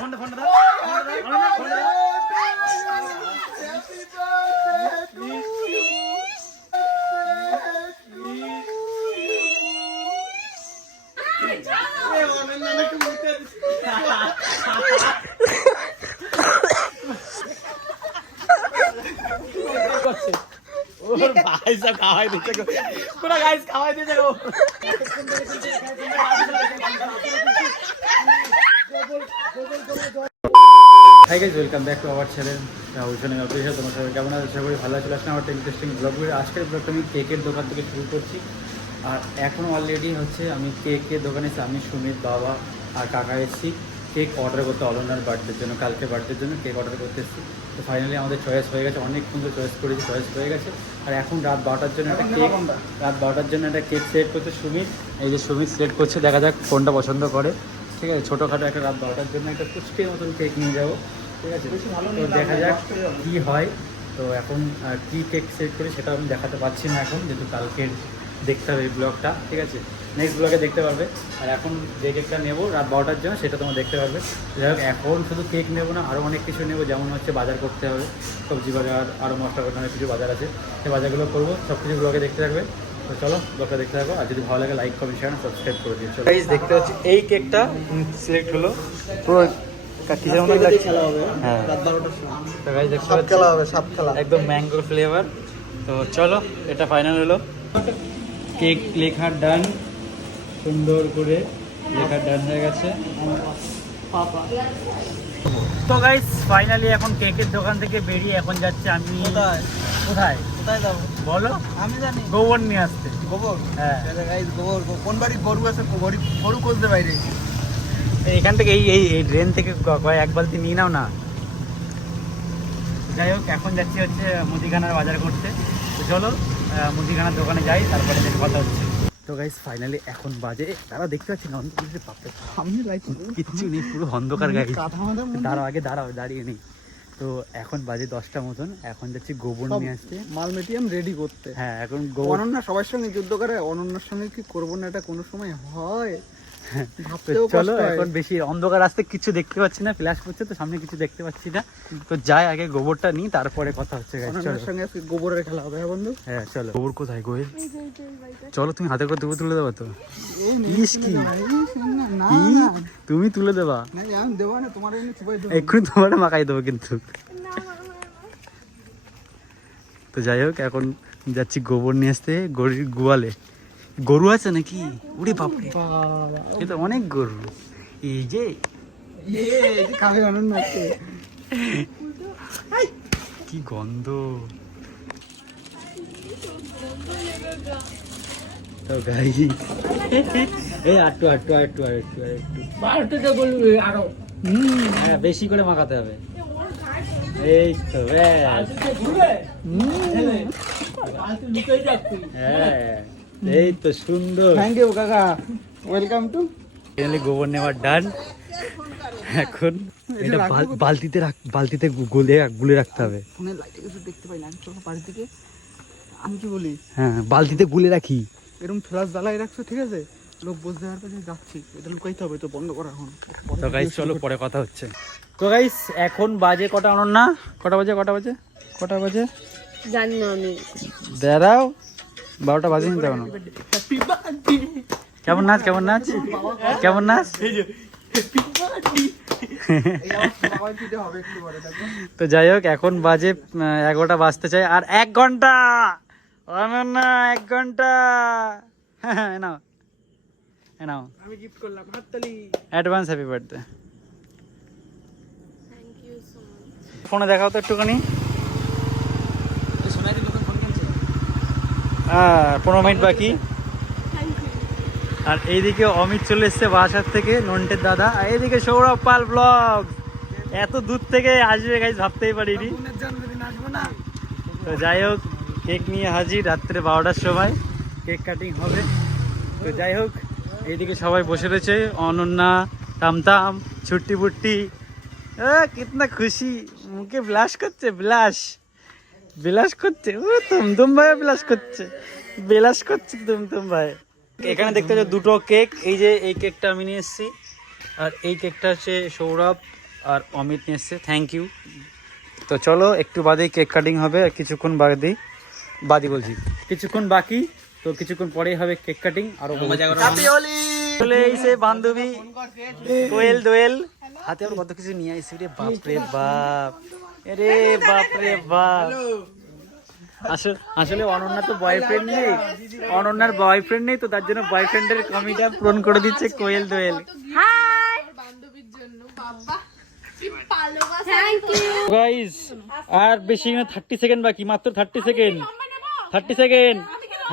ফোনটা ফোনটা দাও। ওর ভাই সব খাওয়াই দিচ্ছে খাওয়াই দিচ্ছে। Hi guys welcome back to our channel ওইখানে অফিসে তোমার সবাই কেমন আছে? আশা করি ভালো চলে আসলে আমার ইন্টারেস্টিং ব্লগ আজকের ব্লগটা আমি কেকের দোকান থেকে শুরু করছি। আর এখন অলরেডি হচ্ছে আমি কেকের দোকানে এসে আমি সুমিত বাবা আর কাকা এসেছি। কেক অর্ডার করতে অলনার বার্থডের জন্য কালকে বার্থডের জন্য কেক অর্ডার করতে এসেছি। তো ফাইনালি আমাদের চয়েস হয়ে গেছে। অনেক সুন্দর চয়েস করেছি চয়েস হয়ে গেছে। আর এখন রাত বারোটার জন্য একটা কেক রাত বারোটার জন্য একটা কেক সিলেক্ট করছে সুমিত। এই যে সুমিত সিলেক্ট করছে দেখা যাক কোনটা পছন্দ করে। ঠিক আছে? ছোটোখাটো একটা রাত বারোটার জন্য একটা পুষ্টির মতন কেক নিয়ে যাব ঠিক আছে? তো দেখা যাক কী হয়। তো এখন কী কেক সেট করি সেটা আমি দেখাতে পারছি না এখন যেহেতু কালকের দেখতে হবে এই ব্লগটা ঠিক আছে? নেক্সট ব্লগে দেখতে পারবে। আর এখন যে কেকটা নেব রাত বারোটার জন্য সেটা তোমরা দেখতে পারবে। যাই হোক এখন শুধু কেক নেব না আরও অনেক কিছু নেব। যেমন হচ্ছে বাজার করতে হবে সবজি বাজার আরও মশলা করতে অনেক কিছু বাজার আছে। সেই বাজারগুলো করব সব কিছু ব্লগে দেখতে থাকবে। তো চলো ব্লগটা দেখতে থাকো। আর যদি ভালো লাগে লাইক কমেন্ট শেয়ার সাবস্ক্রাইব করে দিও। চলো। দেখতে পাচ্ছি এই কেকটা সিলেক্ট হলো। পুরো কিসের মতো লাগছে হ্যাঁ। তো guys দেখতে পাচ্ছি খেলা হবে সাপ খেলা। একদম ম্যাঙ্গো ফ্লেভার তো চলো এটা ফাইনাল হলো। কেক লেখার ডান সুন্দর করে লেখার ডান হয়ে গেছে। তো গাইস ফাইনালি এখন কেকের দোকান থেকে বেরিয়ে এখন যাচ্ছে আমি। কোথায়? কোথায় কোথায় যাব? বলো। আমি জানি। গোবর নিয়ে আসতে। গোবর? হ্যাঁ। গোবর কোন বাড়ি গরু আছে? গরু গরু খুঁজতে বাইরে। এখান থেকে এই এই ড্রেন থেকে এক বালতি নিয়ে নাও না। যাই হোক এখন যাচ্ছি হচ্ছে মুদিখানার বাজার করতে। তো চলো মুদিখানার দোকানে যাই তারপরে কথা হচ্ছে। তো গাইস ফাইনালি এখন বাজে। তারা দেখতে পাচ্ছি না অন্ধকারে। সামনে লাইট কিচ্ছু নেই পুরো অন্ধকার গাড়ি। দাঁড়াও আগে দাঁড়াও দাঁড়িয়ে নেই। তো এখন বাজে দশটা মতন এখন যাচ্ছি গোবর নিয়ে আসতে। মাল মেটিয়াম রেডি করতে। হ্যাঁ এখন গোবর অনন্যা সবার সঙ্গে যুদ্ধ করে অনন্যার সঙ্গে কি করব না এটা কোনো সময় হয়? তো চলো এখন বেশি অন্ধকার আসতে কিছু দেখতে পাচ্ছি না ফ্ল্যাশ করছে তো সামনে কিছু দেখতে পাচ্ছি না। তো যাই আগে গোবরটা নিই তারপরে কথা হচ্ছে সঙ্গে গোবরের খেলা হবে হ্যাঁ বন্ধু? হ্যাঁ চলো। গোবর কোথায় গোয়েল চলো তুমি হাতে করে তুলে দেবো তো। এই কি? তুমি তুলে দেবা? না, আমি দেবো না তোমার এমনি দেবো। এক্ষুনি তোমার মাখাই দেবো কিন্তু। তো যাই হোক এখন যাচ্ছি গোবর নিয়ে আসতে গরুর গোয়ালে গরু আছে নাকি? উড়ে বাপরে। বাবা। এ তো অনেক গরু। এই যে। কি? গন্ধ। গাই এই আটটু আটটু আটটু আটটু আটটু বারোটাতে বলবি আরও। হুম বেশি করে মাখাতে হবে। এই তো হ্যাঁ। এই তো সুন্দর। থ্যাংক ইউ কাকা। ওয়েলকাম টু ফাইনালি গোবর নেওয়ার ডান এখন এটা বালতিতে রাখ বালতিতে গুলে গুলে রাখতে হবে। ফোনের লাইটে কিছু দেখতে পাই না আমি চলো আমি কি বলি? হ্যাঁ বালতিতে গুলে রাখি। এরকম ফ্ল্যাশ জ্বালাই রাখছো ঠিক আছে? লোক বুঝতে পারবে যে যাচ্ছি। এটা লুকাইতে হবে তো বন্ধ করা এখন। তো গাইস চলো পরে কথা হচ্ছে। তো গাইস এখন বাজে কটা? অনন্যা কটা বাজে কটা বাজে? কটা বাজে? জানি না আমি। দাঁড়াও। বারোটা বাজে নিতে না। কেমন নাচ কেমন নাচ? কেমন নাচ? সবাই দিতে হবে একটু পরে দেখো তো যাই হোক এখন বাজে এগারোটা বাজতে চাই আর এক ঘণ্টা! অনন্যা এক ঘণ্টা! নাও। নাও। আমি গিফট করলাম হাততালি। অ্যাডভান্স হ্যাপি বার্থডে ফোনে দেখাও তো একটুখানি সোনাইকে নতুন ফোন কিনছে হ্যাঁ পনেরো মিনিট বাকি। আর এইদিকে অমিত চলে এসছে বাসার থেকে নন্টের দাদা। আর এইদিকে সৌরভ পাল ব্লগ এত দূর থেকে আসবে গাইজ ভাবতেই পারিনি। তো যাই হোক কেক নিয়ে হাজির রাত্রে বারোটার সময়। কেক কাটিং হবে। তো যাই হোক এইদিকে সবাই বসে রয়েছে। অনন্যা টামটাম ছুট্টি বুট্টি কিতনা খুশি। মুখে ব্লাশ করছে ব্লাশ বিলাস করছে? ও তুমতুম ভাই বিলাস করছে। বিলাস করছে তুমতুম ভাই এখানে দেখতে পাচ্ছ দুটো কেক এই যে এই কেকটা আমি নিয়ে এসেছি আর এই কেকটা হচ্ছে সৌরভ আর অমিত নিয়ে এসছে। থ্যাংক ইউ তো চলো একটু বাদেই কেক কাটিং হবে আর কিছুক্ষণ বাদেই বাদি বলছি। কিছুক্ষণ বাকি তো কিছুক্ষণ পরেই হবে কেক কাটিং আরও চলে এসে বান্ধবী কোয়েল দোয়েল। হাতে আর কত কিছু নিয়ে আইসি রে বাপ রে বাপ। রে বাপ রে বাপ। আসলে আসলে অনন্যা তো বয়ফ্রেন্ড নেই। অনন্যার বয়ফ্রেন্ড নেই তো তার জন্য বয়ফ্রেন্ডের কমিটা পূরণ করে দিচ্ছে কোয়েল দোয়েল। গাইস আর বেশি না থার্টি সেকেন্ড বাকি মাত্র থার্টি সেকেন্ড থার্টি সেকেন্ড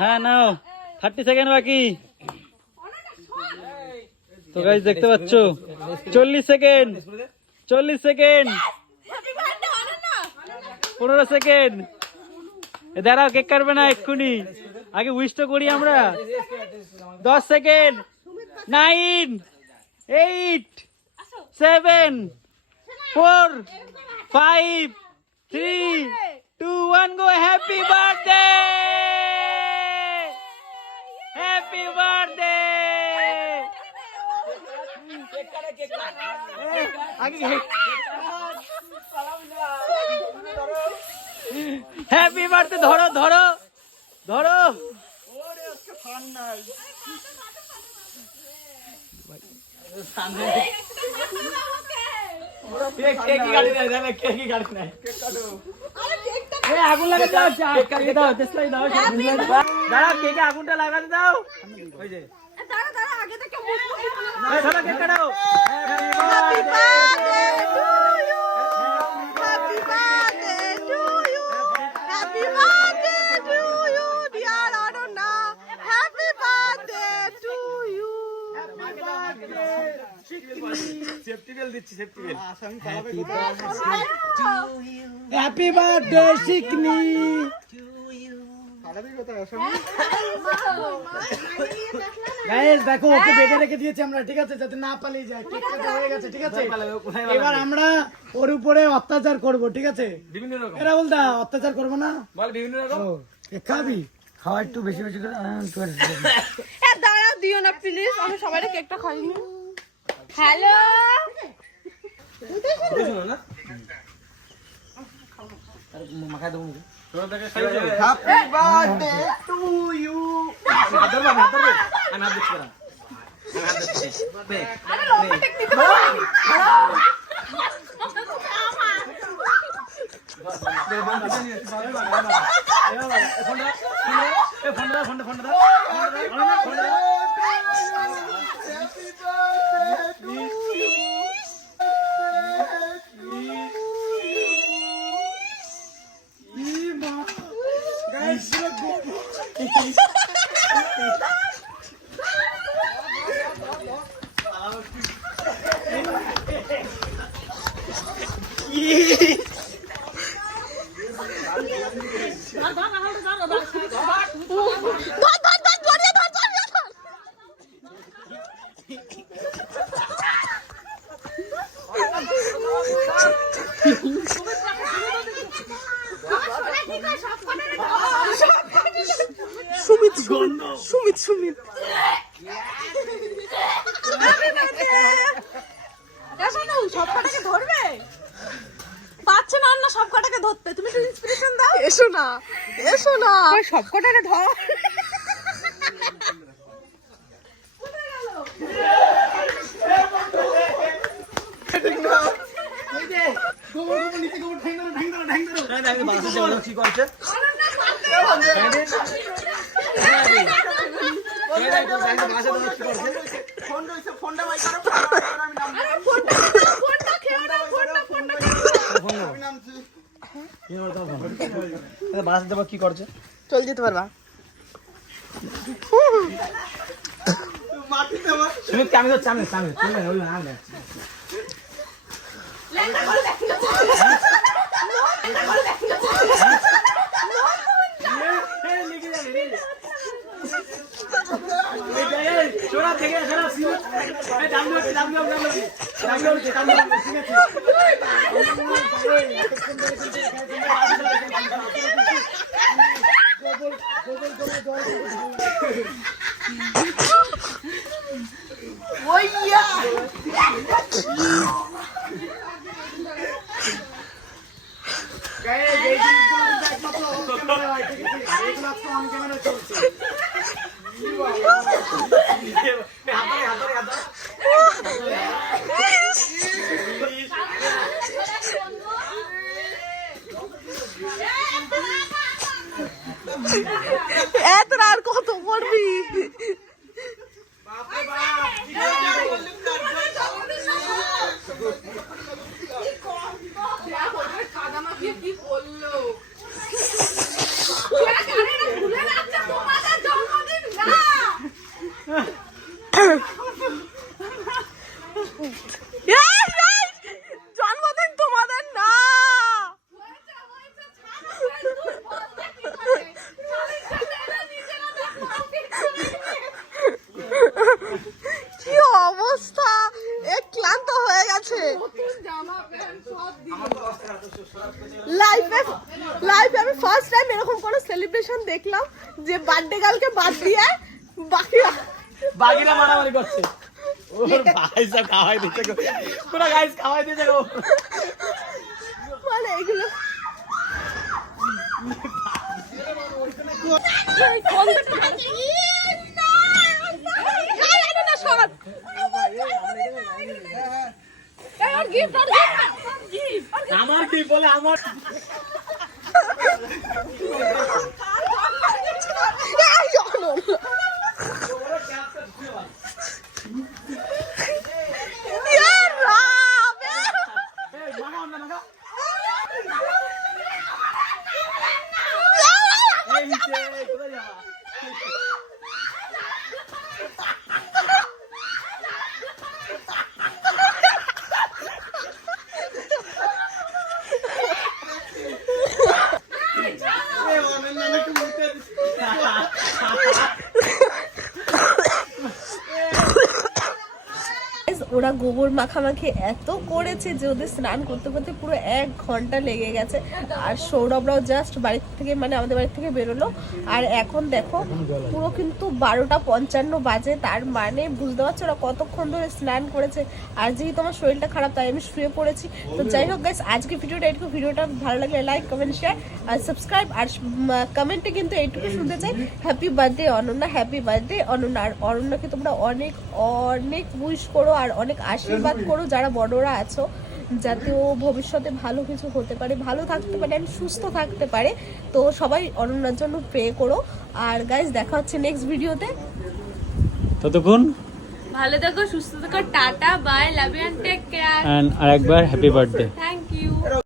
হ্যাঁ নাও। থার্টি সেকেন্ড বাকি। তো গাইস দেখতে পাচ্ছ? চল্লিশ সেকেন্ড চল্লিশ সেকেন্ড পনেরো সেকেন্ড দাঁড়াও কেক কাটবে না এক্ষুনি। আগে উইশ তো করি আমরা। দশ second nine eight seven four five three two one go happy birthday happy birthday happy birthday ধরো ধরো ধরো এ, আগুন লাগাতে দাও চা, কেকে দাও দেশলাই দাও দাঁড়া কেকে আগুনটা লাগাতে দাও ওই যে দাঁড়া দাঁড়া আগে থেকে এই ধরো কেক কাটাও হ্যাপি বার্থডে শিকনি দেখো ওকে বেঁধে রেখে দিয়েছি আমরা ঠিক আছে? যাতে না পালিয়ে যায়। কেক কাটা হয়ে গেছে ঠিক আছে? এবার আমরা ওর উপরে অত্যাচার করব ঠিক আছে? বিভিন্ন রকম। এরা বলতা অত্যাচার করব না? বল বিভিন্ন রকম। ও, খাবি? খাওয়া একটু বেশি বেশি করে। দিও না প্লিজ আমি সবাইকে কেকটা খাইনি হ্যালো ধর, ধর, ধর, জড়িয়ে ধর, জড়িয়ে ধর। সুমিত সুমিত সুমিত সুমিত। সব ধরবে? পাচ্ছে না না সব কটাকে ধরতে। তুমি একটু ইন্সপিরেশন দাও। এসো না এসো না। সব কটাকে ধর। কি করছে চল যেতে পারবা আমি তো চামি চামি তুমি না না শোনা থেকে শোনা দাম দাম দাম দাম দাম দাম দাম ঠিক আছে Guys, এই জিনিসগুলো কিন্তু একমাত্র on camera হয়, ঠিক আছে? এগুলো আজকে on camera চলছে। হাতারে, হাতারে, হাতারে। এত আর কত করবি বাপরে বাপ, কাদা মাখিয়ে কি করল ভুলে যাচ্ছে তোমাদের জন্মদিন না এই, এই, জন্মদিন তোমাদের না হয়েছে, হয়েছে, ছাড়ো, ফেসবুক বলতে কি করে? খালি ছেলেরা নিজেরা দেখো, আমাকে কি অবস্থা এ ক্লান্ত হয়ে গেছে নতুন জামা প্যান্ট সব দিয়ে লাইফে লাইফে আমি ফার্স্ট টাইম এরকম কোনো সেলিব্রেশন দেখলাম যে বার্থডে গার্লকে বাদ দিয়ে বাকি বাকিরা মারামারি করছে। ওর ভাই সব খাওয়াই দিচ্ছে গো। পুরো গাইস খাওয়াই দিচ্ছে গো। মানে এগুলো আমার কি বলে আমার এই অনল। এ রাম, এ এই মাগা অন্য মাগা এই নিচে এই কোথায় যাবা এই অনন্য নাকি মুখে Guys, ওরা গোবর মাখামাখি এত করেছে যে ওদের স্নান করতে করতে পুরো এক ঘণ্টা লেগে গেছে। আর সৌরভরাও জাস্ট বাড়ি থেকে মানে আমাদের বাড়ি থেকে বেরোলো। আর এখন দেখো, পুরো কিন্তু বারোটা পঞ্চান্ন বাজে। তার মানে বুঝতে পারছ ওরা কতক্ষণ ধরে স্নান করেছে। আর যেহেতু আমার শরীরটা খারাপ, তাই আমি শুয়ে পড়েছি। তো যাই হোক গাইস আজকে ভিডিওটা এইটুকু ভিডিওটা ভালো লাগলে লাইক কমেন্ট শেয়ার আর সাবস্ক্রাইব আর কমেন্টে কিন্তু এইটুকু শুনতে চাই। Happy birthday Ananya. Happy birthday Ananya. আর অনন্যাকে তোমরা অনেক অনেক উইশ করো আর অনেক আশীর্বাদ করো যারা বড়রা আছো যাতে ও ভবিষ্যতে ভালো কিছু হতে পারে ভালো থাকতে পারে and সুস্থ থাকতে পারে। তো সবাই অনন্যার জন্য প্রে করো। আর গাইজ দেখা হচ্ছে নেক্সট ভিডিওতে ততক্ষণ ভালো থেকো সুস্থ থেকো tata bye love you and take care আর একবার হ্যাপি বার্থডে